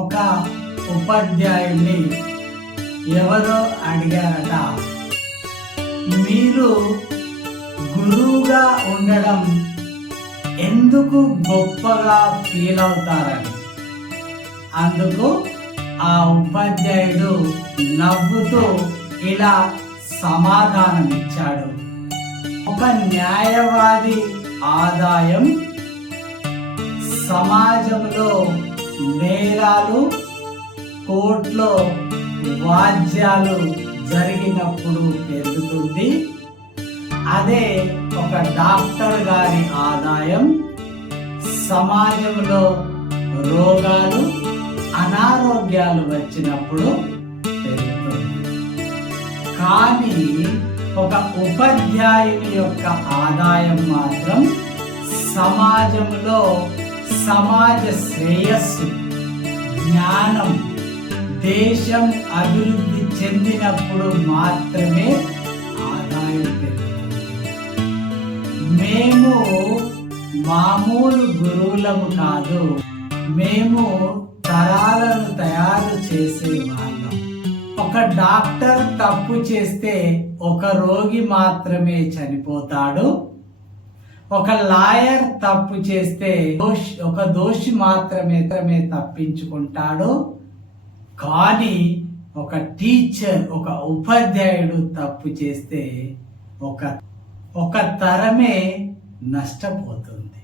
ఒక ఉపాధ్యాయుడిని ఎవరో అడిగారట, మీరు గురువుగా ఉండడం ఎందుకు గొప్పగా ఫీల్ అవుతారని. అందుకు ఆ ఉపాధ్యాయుడు నవ్వుతూ ఇలా సమాధానం ఇచ్చాడు. ఒక న్యాయవాది ఆదాయం సమాజంలో నేరాలు, కోర్టులో వాద్యాలు జరిగినప్పుడు పెరుగుతుంది. అదే ఒక డాక్టర్ గారి ఆదాయం సమాజంలో రోగాలు, అనారోగ్యాలు వచ్చినప్పుడు పెరుగుతుంది. కానీ ఒక ఉపాధ్యాయుని యొక్క ఆదాయం మాత్రం సమాజంలో సమాజ శ్రేయస్సు, జ్ఞానం, దేశం అభివృద్ధి చెందినప్పుడు మాత్రమే ఆదాయం పెరుగుతుంది. మేము మామూలు గురువులము కాదు, మేము తరాలను తయారు చేసే వాళ్ళం. ఒక డాక్టర్ తప్పు చేస్తే ఒక రోగి మాత్రమే చనిపోతాడు. ఒక లాయర్ తప్పు చేస్తే ఒక దోషి మాత్రమే తప్పించుకుంటాడు. కానీ ఒక టీచర్, ఒక ఉపాధ్యాయుడు తప్పు చేస్తే ఒక తరమే నష్టపోతుంది.